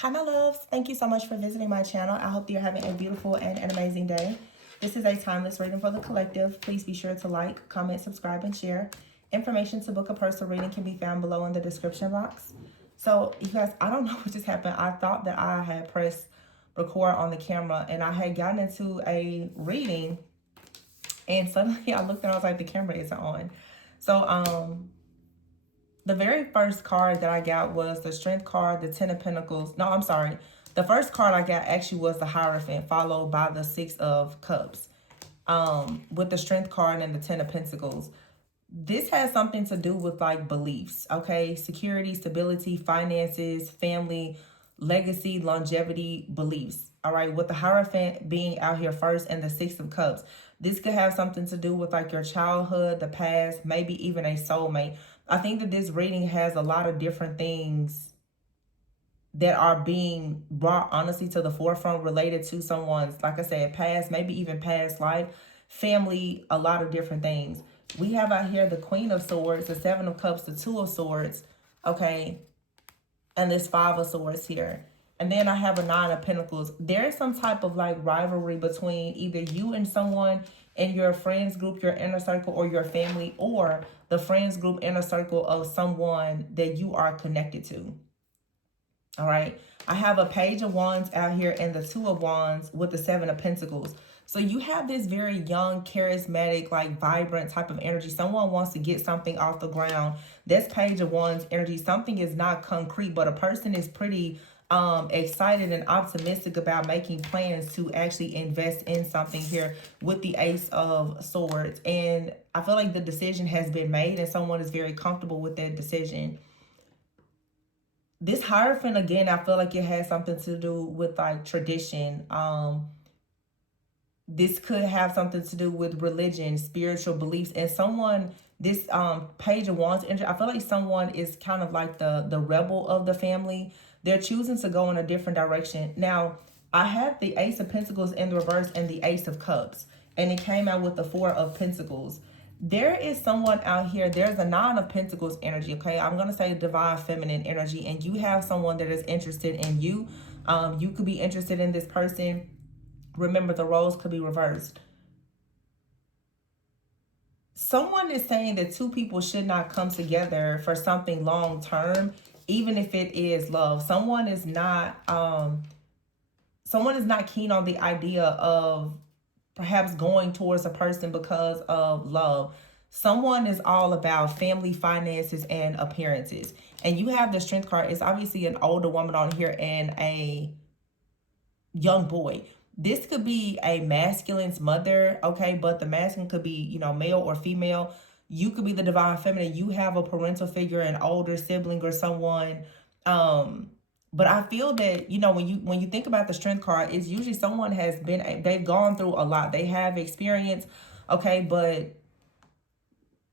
Hi, my loves. Thank you so much for visiting my channel. I hope you're having a beautiful and an amazing day. This is a timeless reading for the collective. Please be sure to like, comment, subscribe, and share. Information to book a personal reading can be found below in the description box. So, you guys, I don't know what just happened. I thought that I had pressed record on the camera and I had gotten into a reading, and suddenly I looked and I was like, the camera isn't on. So, the very first card that I got was the Strength card, the Ten of Pentacles. No, I'm sorry. The first card I got actually was the Hierophant, followed by the Six of Cups. With the Strength card and the Ten of Pentacles. This has something to do with like beliefs, okay? Security, stability, finances, family, legacy, longevity, beliefs. All right, with the Hierophant being out here first and the Six of Cups, this could have something to do with like your childhood, the past, maybe even a soulmate. I think that this reading has a lot of different things that are being brought honestly to the forefront related to someone's, like I said, past, maybe even past life, family, a lot of different things. We have out here the Queen of Swords, the Seven of Cups, the Two of Swords, okay, and this Five of Swords here. And then I have a Nine of Pentacles. There is some type of like rivalry between either you and someone in your friends group, your inner circle, or your family, or the friends group, inner circle of someone that you are connected to. All right. I have a Page of Wands out here and the Two of Wands with the Seven of Pentacles. So you have this very young, charismatic, like vibrant type of energy. Someone wants to get something off the ground. This Page of Wands energy, something is not concrete, but a person is pretty excited and optimistic about making plans to actually invest in something here with the Ace of Swords. And I feel like the decision has been made and someone is very comfortable with that decision. This Hierophant, again, I feel like it has something to do with like tradition. This could have something to do with religion, spiritual beliefs, and someone, this Page of Wands energy, I feel like someone is kind of like the rebel of the family. They're choosing to go in a different direction. Now, I have the Ace of Pentacles in the reverse and the Ace of Cups, and it came out with the Four of Pentacles. There is someone out here, there's a Nine of Pentacles energy, okay? I'm going to say divine feminine energy, and you have someone that is interested in you. You could be interested in this person. Remember, the roles could be reversed. Someone is saying that two people should not come together for something long term, even if it is love. Someone is not keen on the idea of perhaps going towards a person because of love. Someone is all about family, finances, and appearances. And you have the Strength card. It's obviously an older woman on here and a young boy. This could be a masculine's mother, okay? But the masculine could be, you know, male or female. You could be the divine feminine. You have a parental figure, an older sibling or someone. But I feel that, you know, when you think about the Strength card, it's usually someone has been, they've gone through a lot. They have experience, okay? But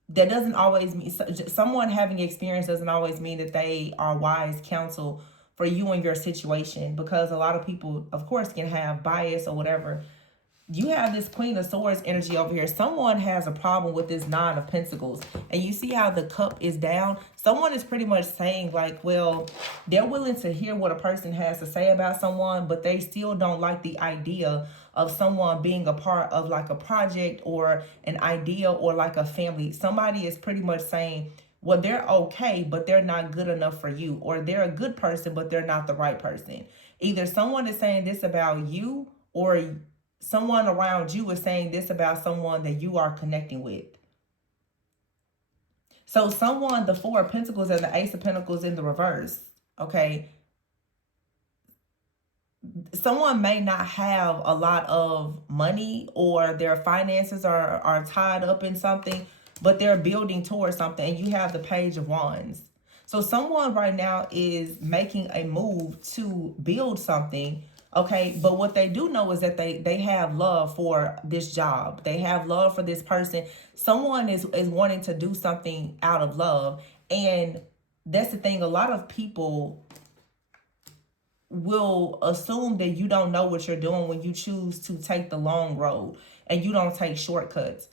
that doesn't always mean, someone having experience doesn't always mean that they are wise counsel for you and your situation, because a lot of people, of course, can have bias or whatever. You have this Queen of Swords energy over here. Someone has a problem with this Nine of Pentacles. And you see how the cup is down? Someone is pretty much saying like, well, they're willing to hear what a person has to say about someone, but they still don't like the idea of someone being a part of like a project or an idea or like a family. Somebody is pretty much saying, well, they're okay, but they're not good enough for you. Or they're a good person, but they're not the right person. Either someone is saying this about you, or someone around you is saying this about someone that you are connecting with. So someone, the Four of Pentacles and the Ace of Pentacles in the reverse, okay? Someone may not have a lot of money, or their finances are tied up in something, but they're building towards something, and you have the Page of Wands. So someone right now is making a move to build something, okay? But what they do know is that they have love for this job. They have love for this person. Someone is wanting to do something out of love. And that's the thing. A lot of people will assume that you don't know what you're doing when you choose to take the long road and you don't take shortcuts.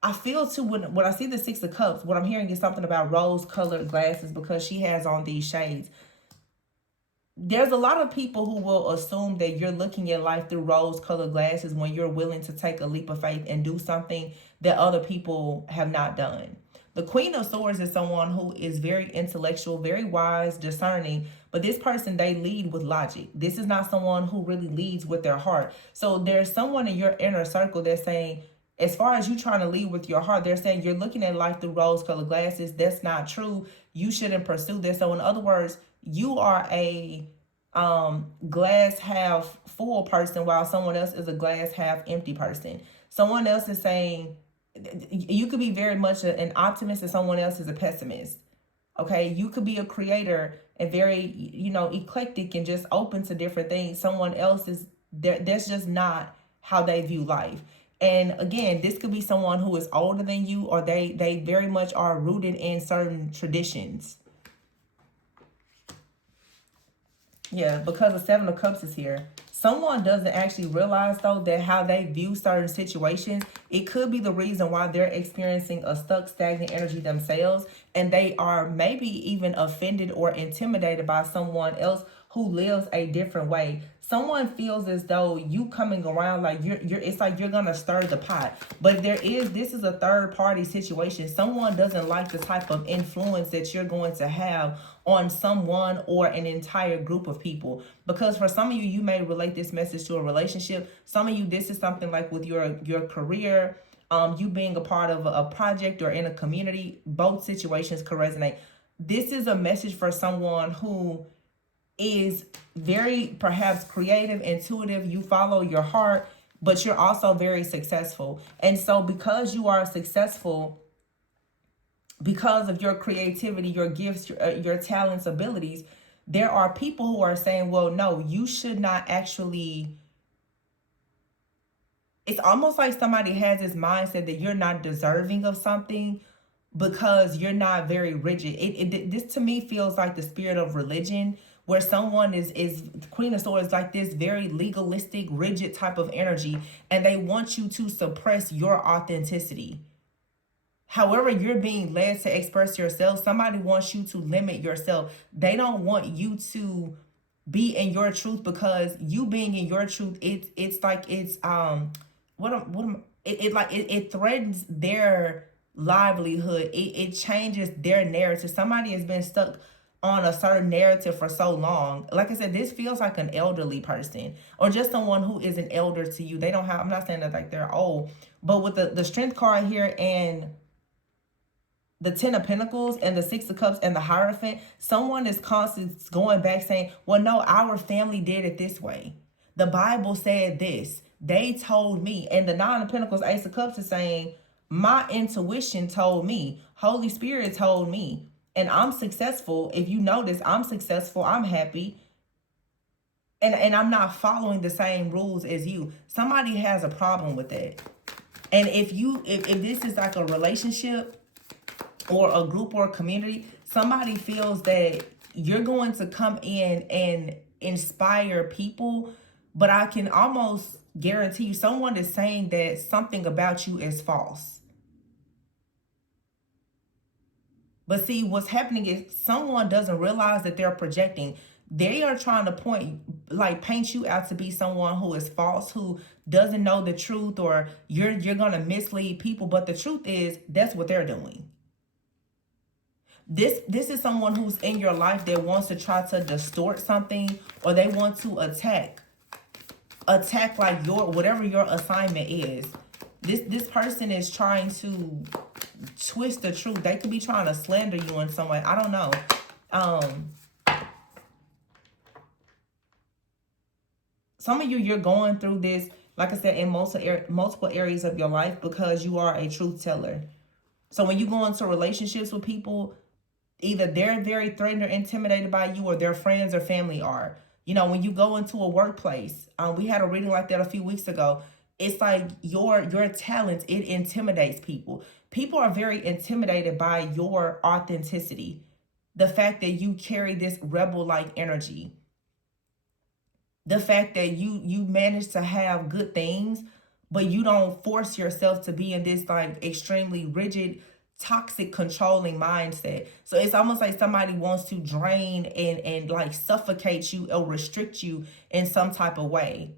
I feel too, when I see the Six of Cups, what I'm hearing is something about rose-colored glasses, because she has on these shades. there's a lot of people who will assume that you're looking at life through rose-colored glasses when you're willing to take a leap of faith and do something that other people have not done. The Queen of Swords is someone who is very intellectual, very wise, discerning, but this person, they lead with logic. This is not someone who really leads with their heart. So there's someone in your inner circle that's saying, as far as you trying to lead with your heart, they're saying you're looking at life through rose-colored glasses. That's not true. You shouldn't pursue this. So in other words, you are a glass half full person while someone else is a glass half empty person. Someone else is saying, you could be very much an optimist and someone else is a pessimist. Okay, you could be a creator and very, eclectic and just open to different things. Someone else is there. That's just not how they view life. And again, this could be someone who is older than you, or they very much are rooted in certain traditions. Yeah, because the Seven of Cups is here. Someone doesn't actually realize, though, that how they view certain situations, it could be the reason why they're experiencing a stuck, stagnant energy themselves. And they are maybe even offended or intimidated by someone else who lives a different way. Someone feels as though you coming around like it's like you're gonna stir the pot. But this is a third party situation. Someone doesn't like the type of influence that you're going to have on someone or an entire group of people. Because for some of you, you may relate this message to a relationship. Some of you, this is something like with your career, you being a part of a project or in a community. Both situations could resonate. This is a message for someone who is very perhaps creative, intuitive. You follow your heart, but you're also very successful. And so because you are successful, because of your creativity, your gifts, your talents, abilities, there are people who are saying, well, no, you should not actually. It's almost like somebody has this mindset that you're not deserving of something because you're not very rigid. This to me feels like the spirit of religion, where someone is Queen of Swords, like this very legalistic, rigid type of energy, and they want you to suppress your authenticity. However you're being led to express yourself, somebody wants you to limit yourself. They don't want you to be in your truth, because you being in your truth, it's like it's it threatens their livelihood. It changes their narrative. Somebody has been stuck on a certain narrative for so long. Like I said, this feels like an elderly person or just someone who is an elder to you. They don't have, I'm not saying that like they're old, but with the Strength card here and the Ten of Pentacles and the Six of Cups and the Hierophant, someone is constantly going back saying, well, no, our family did it this way. The Bible said this. They told me. And the Nine of Pentacles, Ace of Cups is saying, my intuition told me. Holy Spirit told me. And I'm successful. If you notice, I'm successful. I'm happy. And I'm not following the same rules as you. Somebody has a problem with that. And if this is like a relationship or a group or a community, somebody feels that you're going to come in and inspire people, but I can almost guarantee you someone is saying that something about you is false. But see, what's happening is someone doesn't realize that they're projecting. They are trying to paint you out to be someone who is false, who doesn't know the truth, or you're going to mislead people. But the truth is, that's what they're doing. This is someone who's in your life that wants to try to distort something, or they want to attack like whatever your assignment is. This person is trying to twist the truth. They could be trying to slander you in some way. I don't know. Some of you, you're going through this, like I said, in multiple areas of your life because you are a truth teller. So when you go into relationships with people, either they're very threatened or intimidated by you, or their friends or family are. You know, when you go into a workplace, we had a reading like that a few weeks ago. It's like your talent, it intimidates people. People are very intimidated by your authenticity. The fact that you carry this rebel-like energy. The fact that you manage to have good things, but you don't force yourself to be in this like extremely rigid toxic controlling mindset. So it's almost like somebody wants to drain and like suffocate you or restrict you in some type of way.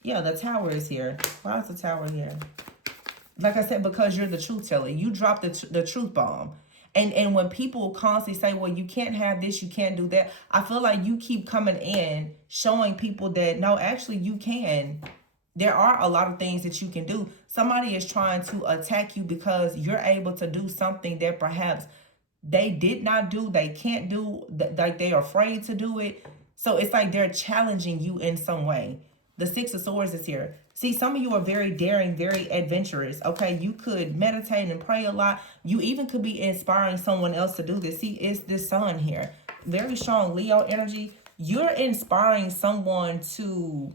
Yeah, the Tower is here. Why is the Tower here? Like I said, because you're the truth teller. You drop the truth bomb. And when people constantly say, well, you can't have this, you can't do that, I feel like you keep coming in showing people that, no, actually you can. There are a lot of things that you can do. Somebody is trying to attack you because you're able to do something that perhaps they did not do, they can't do, like they're afraid to do it. So it's like they're challenging you in some way. The Six of Swords is here. See, some of you are very daring, very adventurous. Okay, you could meditate and pray a lot. You even could be inspiring someone else to do this. See, it's this Sun here. Very strong Leo energy. You're inspiring someone to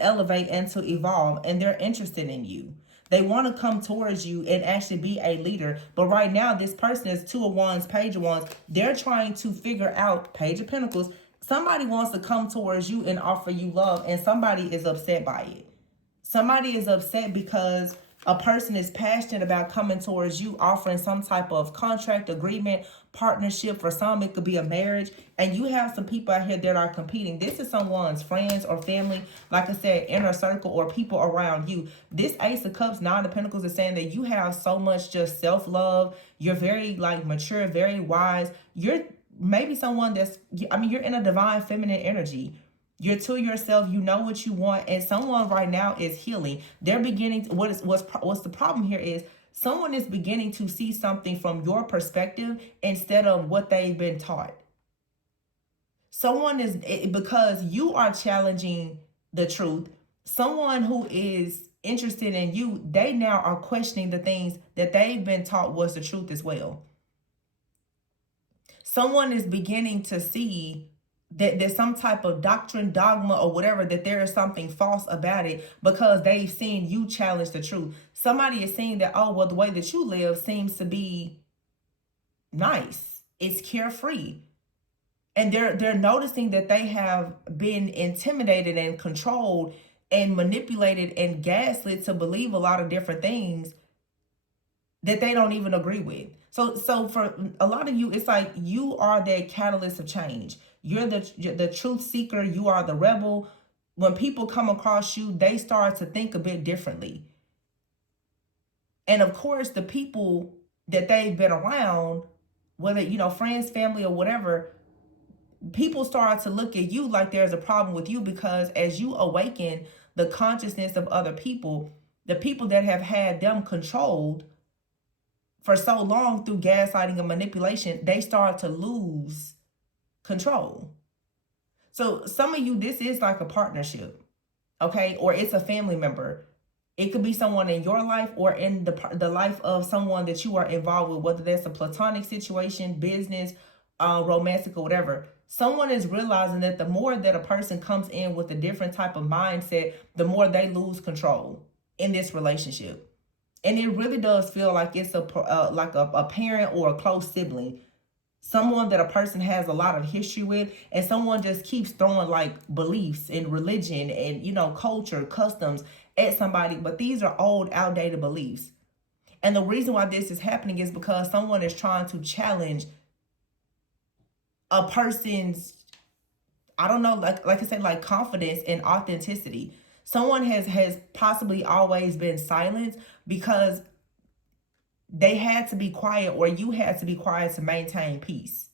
elevate and to evolve, and they're interested in you. They want to come towards you and actually be a leader. But right now, this person is Two of Wands, Page of Wands. They're trying to figure out, Page of Pentacles. Somebody wants to come towards you and offer you love, and somebody is upset by it. Somebody is upset because a person is passionate about coming towards you, offering some type of contract, agreement, partnership. For some, it could be a marriage. And you have some people out here that are competing. This is someone's friends or family, like I said, inner circle or people around you. This Ace of Cups, Nine of Pentacles is saying that you have so much just self-love. You're very like mature, very wise. You're maybe someone that's, I mean, you're in a divine feminine energy. You're to yourself, you know what you want, and someone right now is healing. They're beginning to, what's the problem here is someone is beginning to see something from your perspective instead of what they've been taught. Someone is, because you are challenging the truth, someone who is interested in you, they now are questioning the things that they've been taught was the truth as well. Someone is beginning to see that there's some type of doctrine, dogma, or whatever, that there is something false about it because they've seen you challenge the truth. Somebody is seeing that, oh, well, the way that you live seems to be nice. It's carefree. And they're noticing that they have been intimidated and controlled and manipulated and gaslit to believe a lot of different things that they don't even agree with. So for a lot of you, it's like you are that catalyst of change. You're the truth seeker. You are the rebel. When people come across you, they start to think a bit differently. And of course, the people that they've been around, whether, you know, friends, family, or whatever, people start to look at you like there's a problem with you, because as you awaken the consciousness of other people, the people that have had them controlled for so long through gaslighting and manipulation, they start to lose control. So some of you, this is like a partnership, okay? Or it's a family member. It could be someone in your life or in the life of someone that you are involved with, whether that's a platonic situation, business, romantic, or whatever. Someone is realizing that the more that a person comes in with a different type of mindset, the more they lose control in this relationship. And it really does feel like it's a parent or a close sibling. Someone that a person has a lot of history with, and someone just keeps throwing like beliefs in religion and, you know, culture, customs at somebody. But these are old, outdated beliefs. And the reason why this is happening is because someone is trying to challenge a person's, I don't know, like I said, like confidence and authenticity. Someone has possibly always been silenced because they had to be quiet, or you had to be quiet to maintain peace.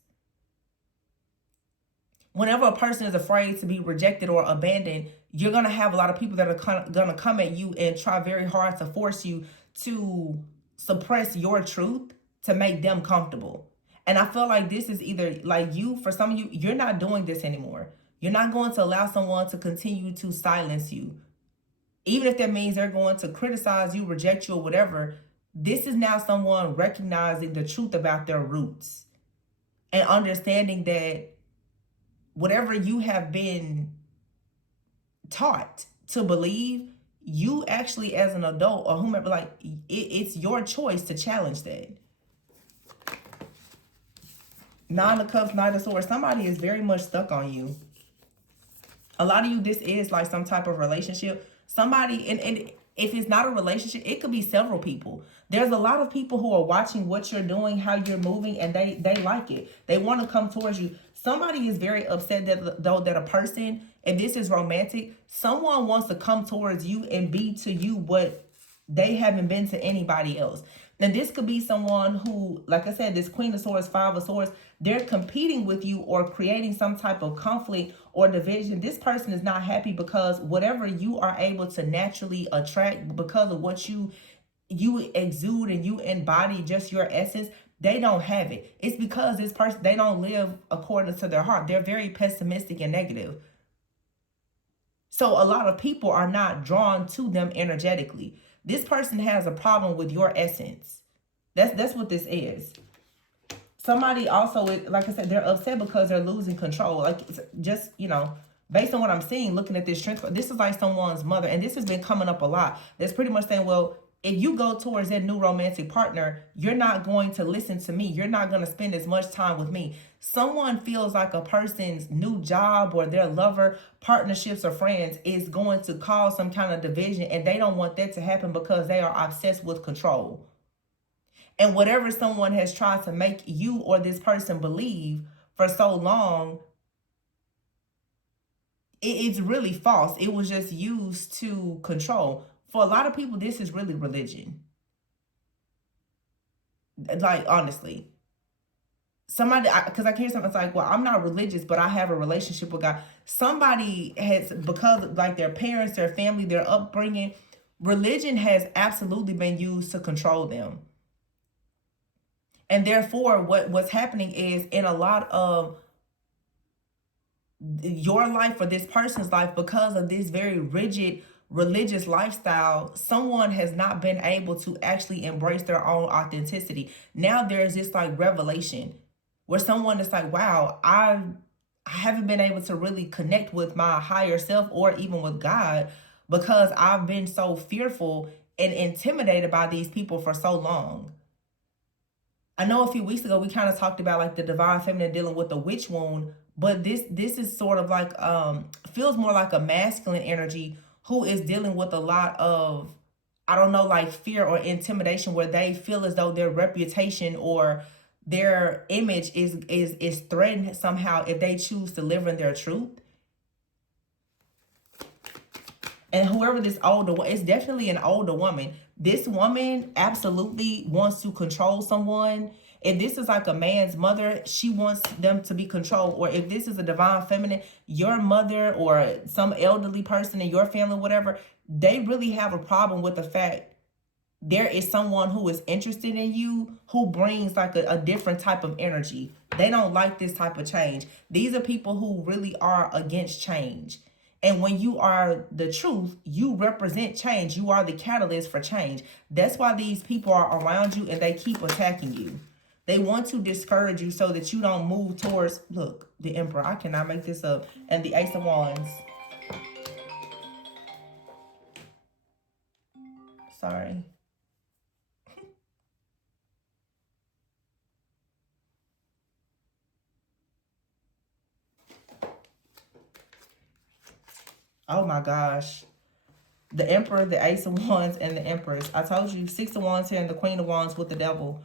Whenever a person is afraid to be rejected or abandoned, you're going to have a lot of people that are going to come at you and try very hard to force you to suppress your truth to make them comfortable. And I feel like this is either like for some of you, you're not doing this anymore. You're not going to allow someone to continue to silence you. Even if that means they're going to criticize you, reject you, or whatever. This is now someone recognizing the truth about their roots and understanding that whatever you have been taught to believe, you actually as an adult or whomever, like it's your choice to challenge that. Nine of Cups, Knight of Swords. Somebody is very much stuck on you. A lot of you, this is like some type of relationship. Somebody, and if it's not a relationship, it could be several people. There's a lot of people who are watching what you're doing, how you're moving, and they like it. They want to come towards you. Somebody is very upset that a person, and this is romantic, someone wants to come towards you and be to you what they haven't been to anybody else. And this could be someone who, like I said, this Queen of Swords, Five of Swords, they're competing with you or creating some type of conflict or division. This person is not happy because whatever you are able to naturally attract because of what you exude and you embody, just your essence, they don't have it. It's because this person, they don't live according to their heart. They're very pessimistic and negative. So a lot of people are not drawn to them energetically. This person has a problem with your essence. That's what this is. Somebody also, like I said, they're upset because they're losing control. Like, just, based on what I'm seeing, looking at this strength, this is like someone's mother. And this has been coming up a lot. That's pretty much saying, well, if you go towards that new romantic partner, you're not going to listen to me. You're not going to spend as much time with me. Someone feels like a person's new job or their lover, partnerships, or friends is going to cause some kind of division, and they don't want that to happen because they are obsessed with control. And whatever someone has tried to make you or this person believe for so long, it's really false. It was just used to control. For a lot of people, this is really religion. Like, honestly. Somebody, because I can hear something, it's like, well, I'm not religious, but I have a relationship with God. Somebody has, because like their parents, their family, their upbringing, religion has absolutely been used to control them. And therefore, what's happening is in a lot of your life or this person's life, because of this very rigid religious lifestyle, someone has not been able to actually embrace their own authenticity. Now there's this like revelation where someone is like, wow, I haven't been able to really connect with my higher self or even with God because I've been so fearful and intimidated by these people for so long. I know a few weeks ago we kind of talked about like the divine feminine dealing with the witch wound, but this is sort of like feels more like a masculine energy who is dealing with a lot of, I don't know, like fear or intimidation, where they feel as though their reputation or their image is threatened somehow if they choose to live in their truth. And whoever this older, it's definitely an older woman. This woman absolutely wants to control someone. If this is like a man's mother, she wants them to be controlled. Or if this is a divine feminine, your mother or some elderly person in your family, whatever, they really have a problem with the fact there is someone who is interested in you, who brings like a different type of energy. They don't like this type of change. These are people who really are against change. And when you are the truth, you represent change. You are the catalyst for change. That's why these people are around you and they keep attacking you. They want to discourage you so that you don't move towards, look, the Emperor. I cannot make this up. And the Ace of Wands. Sorry. Oh my gosh. The Emperor, the Ace of Wands, and the Empress. I told you, Six of Wands here and the Queen of Wands with the Devil.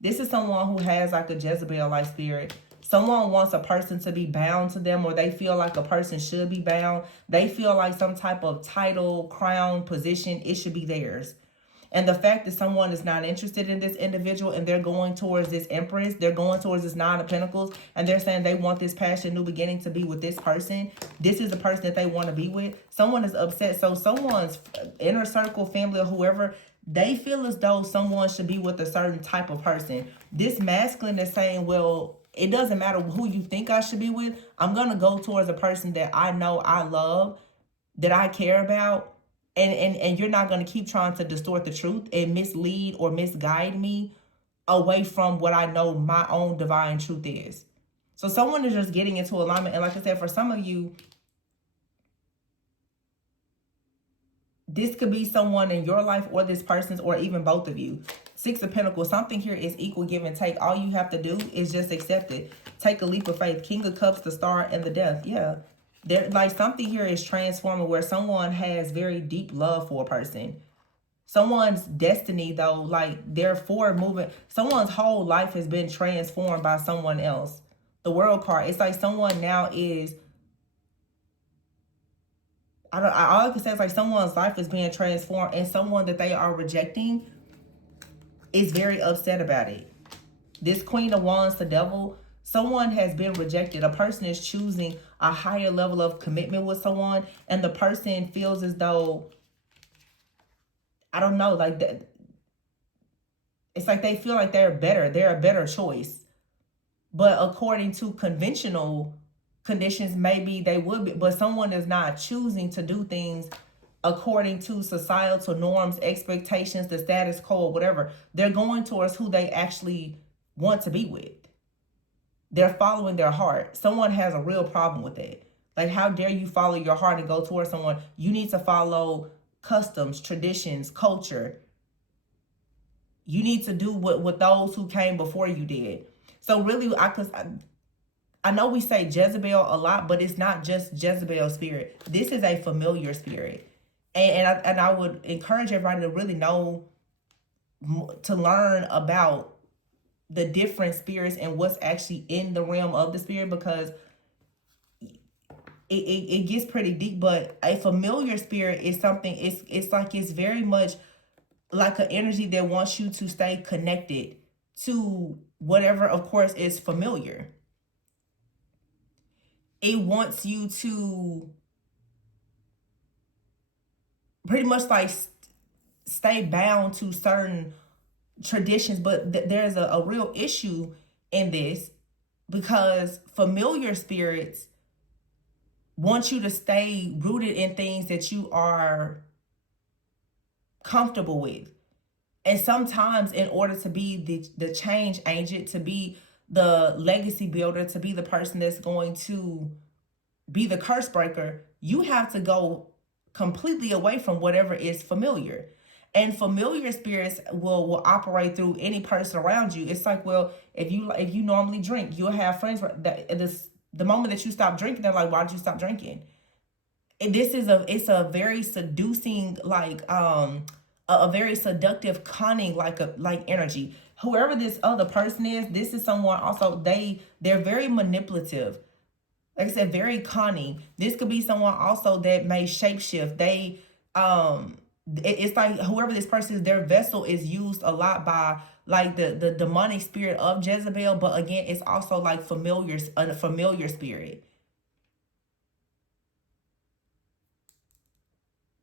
This is someone who has like a Jezebel-like spirit. Someone wants a person to be bound to them, or they feel like a person should be bound. They feel like some type of title, crown, position, it should be theirs. And the fact that someone is not interested in this individual and they're going towards this Empress, they're going towards this Nine of Pentacles, and they're saying they want this passion, new beginning to be with this person. This is the person that they want to be with. Someone is upset. So someone's inner circle, family, or whoever, they feel as though someone should be with a certain type of person. This masculine is saying, well, it doesn't matter who you think I should be with. I'm going to go towards a person that I know I love, that I care about. And you're not going to keep trying to distort the truth and mislead or misguide me away from what I know my own divine truth is. So someone is just getting into alignment. And like I said, for some of you, this could be someone in your life or this person's, or even both of you. Six of Pentacles, something here is equal give and take. All you have to do is just accept it. Take a leap of faith. King of Cups, the Star, and the Death. Yeah. There, like, something here is transforming where someone has very deep love for a person. Someone's destiny, though, like, their forward movement, someone's whole life has been transformed by someone else. The World card, it's like someone now is, all I can say is like someone's life is being transformed, and someone that they are rejecting is very upset about it. This Queen of Wands, the Devil, someone has been rejected. A person is choosing a higher level of commitment with someone, and the person feels as though, I don't know, like that. It's like they feel like they're better. They're a better choice. But according to conventional conditions, maybe they would be. But someone is not choosing to do things according to societal norms, expectations, the status quo, whatever. They're going towards who they actually want to be with. They're following their heart. Someone has a real problem with it. Like, how dare you follow your heart and go towards someone? You need to follow customs, traditions, culture. You need to do what those who came before you did. So really, I know we say Jezebel a lot, but it's not just Jezebel spirit. This is a familiar spirit. And I would encourage everybody to really know, to learn about the different spirits and what's actually in the realm of the spirit, because it gets pretty deep. But a familiar spirit is something, it's like, it's very much like an energy that wants you to stay connected to whatever, of course, is familiar. It wants you to pretty much like stay bound to certain traditions. But there's a real issue in this, because familiar spirits want you to stay rooted in things that you are comfortable with. And sometimes, in order to be the change agent, to be the legacy builder, to be the person that's going to be the curse breaker, you have to go completely away from whatever is familiar. And familiar spirits will operate through any person around you. It's like, well, if you normally drink, you'll have friends that the moment that you stop drinking, they're like, why did you stop drinking? And it's a very seducing, like a very seductive, cunning, like energy. Whoever this other person is, this is someone also, they're very manipulative. Like I said, very cunning. This could be someone also that may shapeshift. It's like whoever this person is, their vessel is used a lot by like the demonic spirit of Jezebel. But again, it's also like a familiar spirit.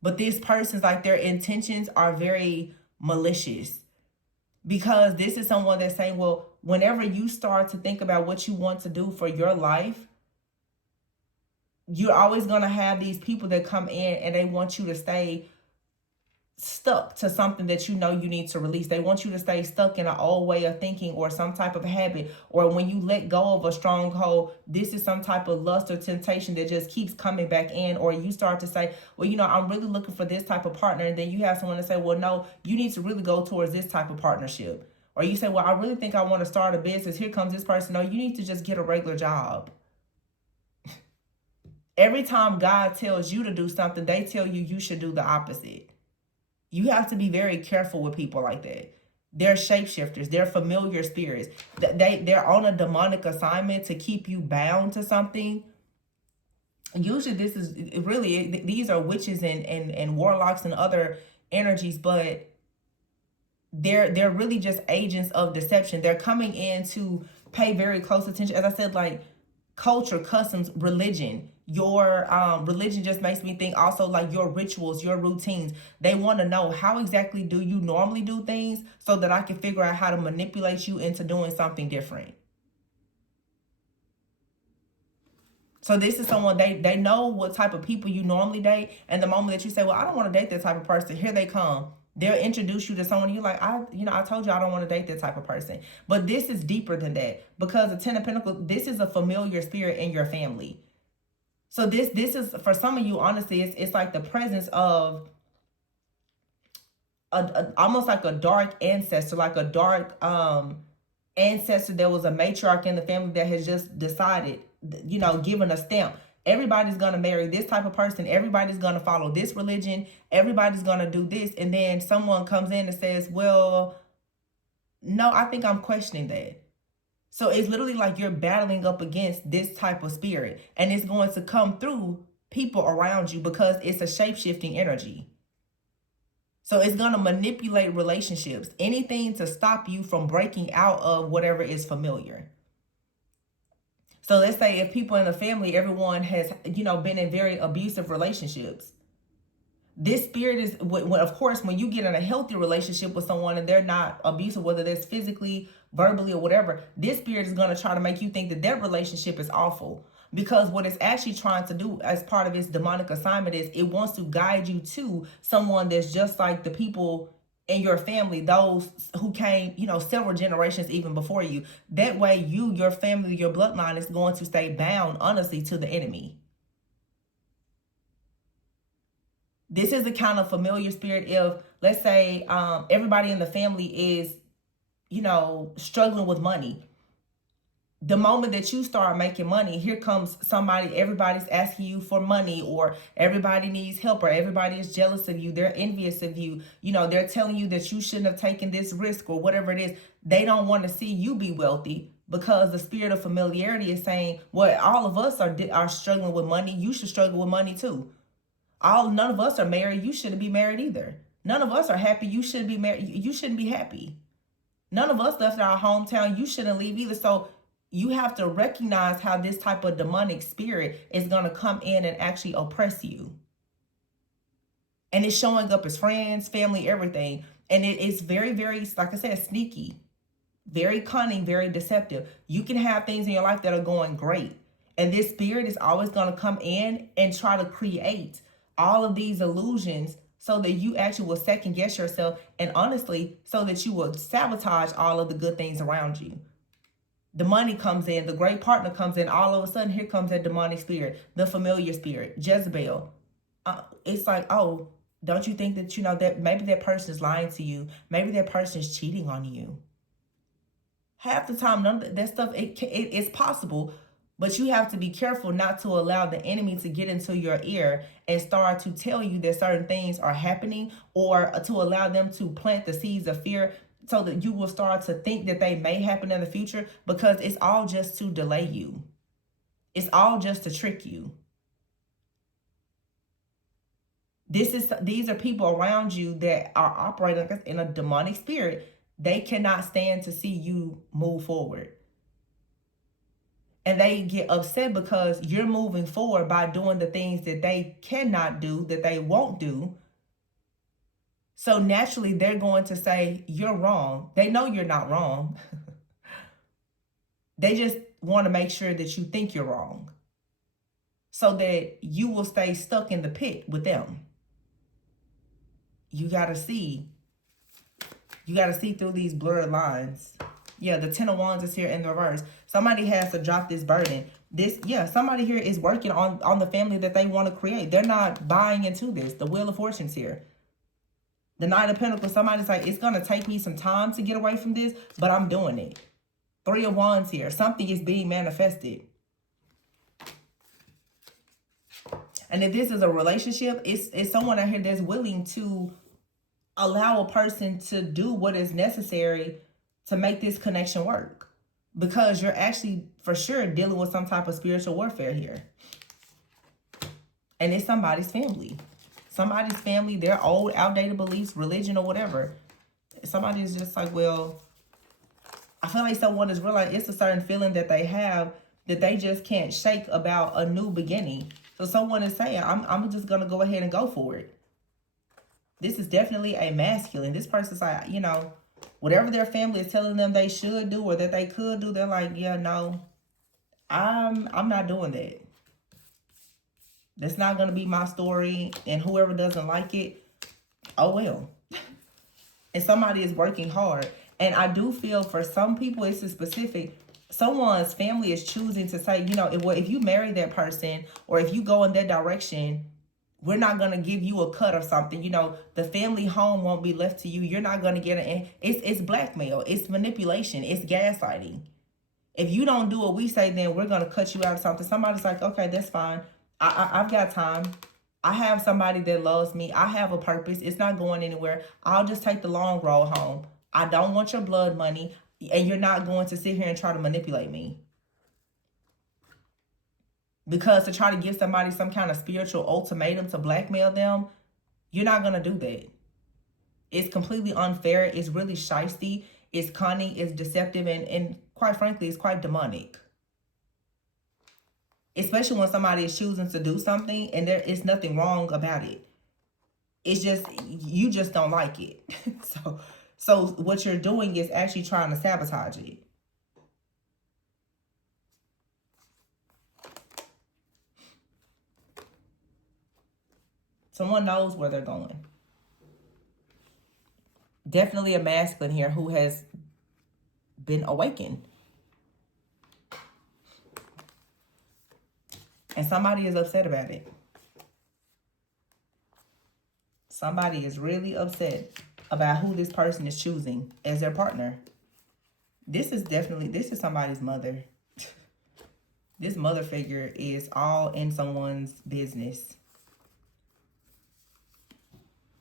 But these persons, like, their intentions are very malicious, because this is someone that's saying, well, whenever you start to think about what you want to do for your life, you're always going to have these people that come in and they want you to stay stuck to something that you know you need to release. They want you to stay stuck in an old way of thinking or some type of habit. Or when you let go of a stronghold, this is some type of lust or temptation that just keeps coming back in. Or you start to say, well, I'm really looking for this type of partner. And then you have someone to say, well, no, you need to really go towards this type of partnership. Or you say, well, I really think I want to start a business. Here comes this person. No, you need to just get a regular job. Every time God tells you to do something, they tell you should do the opposite. You have to be very careful with people like that. They're shapeshifters. They're familiar spirits. They're on a demonic assignment to keep you bound to something. Usually these are witches and warlocks and other energies, but they're really just agents of deception. They're coming in to pay very close attention. As I said, like culture, customs, religion. Your religion just makes me think also like your rituals, your routines. They want to know, how exactly do you normally do things, so that I can figure out how to manipulate you into doing something different. So this is someone, they know what type of people you normally date. And the moment that you say, well, I don't want to date that type of person, here they come. They'll introduce you to someone you're like, I told you I don't want to date that type of person. But this is deeper than that, because the Ten of Pentacles, this is a familiar spirit in your family. So this is, for some of you, honestly, it's like the presence of almost like a dark ancestor, like a dark ancestor that was a matriarch in the family that has just decided, given a stamp, everybody's going to marry this type of person. Everybody's going to follow this religion. Everybody's going to do this. And then someone comes in and says, well, no, I think I'm questioning that. So it's literally like you're battling up against this type of spirit, and it's going to come through people around you because it's a shape-shifting energy. So it's going to manipulate relationships, anything to stop you from breaking out of whatever is familiar. So let's say if people in the family, everyone has, been in very abusive relationships. This spirit is, of course, when you get in a healthy relationship with someone and they're not abusive, whether that's physically, verbally, or whatever, this spirit is going to try to make you think that their relationship is awful. Because what it's actually trying to do as part of its demonic assignment is it wants to guide you to someone that's just like the people in your family, those who came, several generations even before you. That way you, your family, your bloodline is going to stay bound, honestly, to the enemy. This is the kind of familiar spirit if, let's say, everybody in the family is, struggling with money. The moment that you start making money, here comes somebody, everybody's asking you for money, or everybody needs help, or everybody is jealous of you. They're envious of you. They're telling you that you shouldn't have taken this risk or whatever it is. They don't want to see you be wealthy because the spirit of familiarity is saying, well, all of us are struggling with money. You should struggle with money too. None of us are married. You shouldn't be married either. None of us are happy. You shouldn't be married. You shouldn't be happy. None of us left our hometown. You shouldn't leave either. So you have to recognize how this type of demonic spirit is going to come in and actually oppress you. And it's showing up as friends, family, everything. And it is very, very, like I said, sneaky, very cunning, very deceptive. You can have things in your life that are going great. And this spirit is always going to come in and try to create all of these illusions so that you actually will second guess yourself, and honestly, so that you will sabotage all of the good things around you. The money comes in, the great partner comes in, all of a sudden here comes that demonic spirit, the familiar spirit, Jezebel. It's like, oh, don't you think that, that maybe that person is lying to you? Maybe that person is cheating on you. Half the time, none of that stuff, it's possible, but you have to be careful not to allow the enemy to get into your ear and start to tell you that certain things are happening, or to allow them to plant the seeds of fear so that you will start to think that they may happen in the future, because it's all just to delay you. It's all just to trick you. These are people around you that are operating in a demonic spirit. They cannot stand to see you move forward. And they get upset because you're moving forward by doing the things that they cannot do, that they won't do. So naturally, they're going to say, you're wrong. They know you're not wrong. They just want to make sure that you think you're wrong, so that you will stay stuck in the pit with them. You got to see through these blurred lines. Yeah, the 10 of Wands is here in the reverse. Somebody has to drop this burden. Somebody here is working on the family that they want to create. They're not buying into this. The Wheel of Fortune's here. The Knight of Pentacles, somebody's like, it's going to take me some time to get away from this, but I'm doing it. 3 of Wands here. Something is being manifested. And if this is a relationship, it's someone out here that's willing to allow a person to do what is necessary to make this connection work. Because you're actually, for sure, dealing with some type of spiritual warfare here. And it's somebody's family. Somebody's family, their old, outdated beliefs, religion, or whatever. Somebody is just like, well, I feel like someone is realizing it's a certain feeling that they have that they just can't shake about a new beginning. So someone is saying, I'm just going to go ahead and go for it. This is definitely a masculine. This person's like, whatever their family is telling them they should do or that they could do, they're like, yeah, no, I'm not doing that. That's not going to be my story. And whoever doesn't like it, oh well. And somebody is working hard. And I do feel for some people, it's a specific, someone's family is choosing to say, if you marry that person or if you go in that direction, we're not going to give you a cut or something. The family home won't be left to you. You're not going to get it. It's blackmail. It's manipulation. It's gaslighting. If you don't do what we say, then we're going to cut you out of something. Somebody's like, okay, that's fine. I've got time. I have somebody that loves me. I have a purpose. It's not going anywhere. I'll just take the long road home. I don't want your blood money. And you're not going to sit here and try to manipulate me. Because to try to give somebody some kind of spiritual ultimatum to blackmail them, you're not going to do that. It's completely unfair. It's really shysty. It's cunning. It's deceptive. And quite frankly, it's quite demonic. Especially when somebody is choosing to do something and there is nothing wrong about it. It's just, you just don't like it. So what you're doing is actually trying to sabotage it. Someone knows where they're going. Definitely a masculine here who has been awakened. And somebody is upset about it. Somebody is really upset about who this person is choosing as their partner. This is somebody's mother. This mother figure is all in someone's business.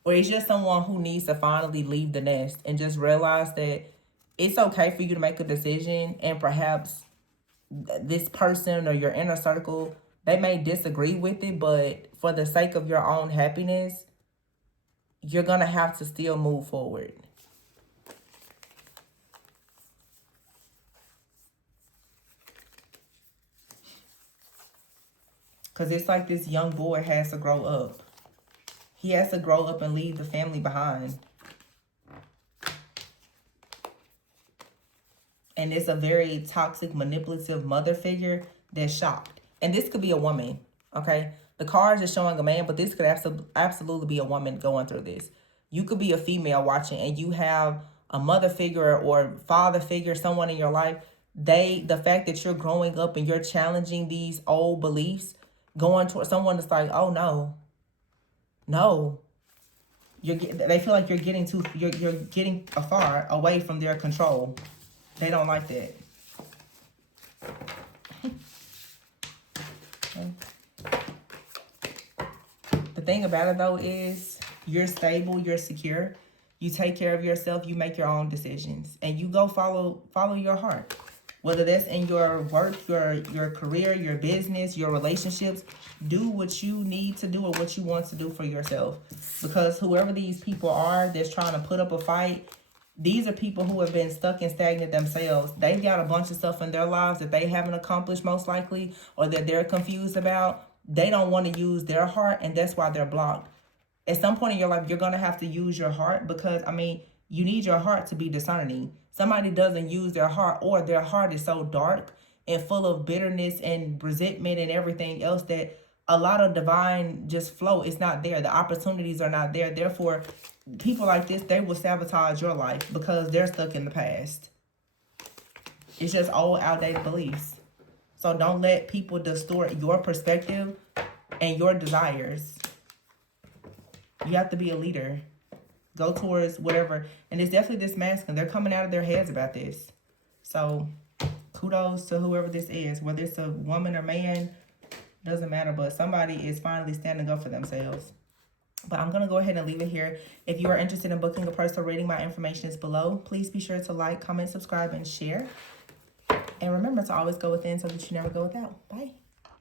Or it's just someone who needs to finally leave the nest and just realize that it's okay for you to make a decision, and perhaps this person or your inner circle, they may disagree with it, but for the sake of your own happiness, you're going to have to still move forward. Because it's like this young boy has to grow up. He has to grow up and leave the family behind. And it's a very toxic, manipulative mother figure that's shocked. And this could be a woman, okay? The cards are showing a man, but this could absolutely be a woman going through this. You could be a female watching and you have a mother figure or father figure, someone in your life. The fact that you're growing up and you're challenging these old beliefs, going towards someone that's like, oh no. They feel like you're getting far away from their control. They don't like that. Okay. The thing about it though is you're stable, you're secure, you take care of yourself, you make your own decisions, and you go follow your heart. Whether that's in your work, your career, your business, your relationships, do what you need to do or what you want to do for yourself. Because whoever these people are that's trying to put up a fight, these are people who have been stuck and stagnant themselves. They've got a bunch of stuff in their lives that they haven't accomplished most likely, or that they're confused about. They don't want to use their heart, and that's why they're blocked. At some point in your life, you're going to have to use your heart because, you need your heart to be discerning. Somebody doesn't use their heart, or their heart is so dark and full of bitterness and resentment and everything else that a lot of divine just flow. It's not there. The opportunities are not there. Therefore, people like this, they will sabotage your life because they're stuck in the past. It's just old, outdated beliefs. So don't let people distort your perspective and your desires. You have to be a leader. Go towards whatever. And it's definitely this masculine. They're coming out of their heads about this. So kudos to whoever this is. Whether it's a woman or man, doesn't matter. But somebody is finally standing up for themselves. But I'm going to go ahead and leave it here. If you are interested in booking a personal reading, my information is below. Please be sure to like, comment, subscribe, and share. And remember to always go within so that you never go without. Bye.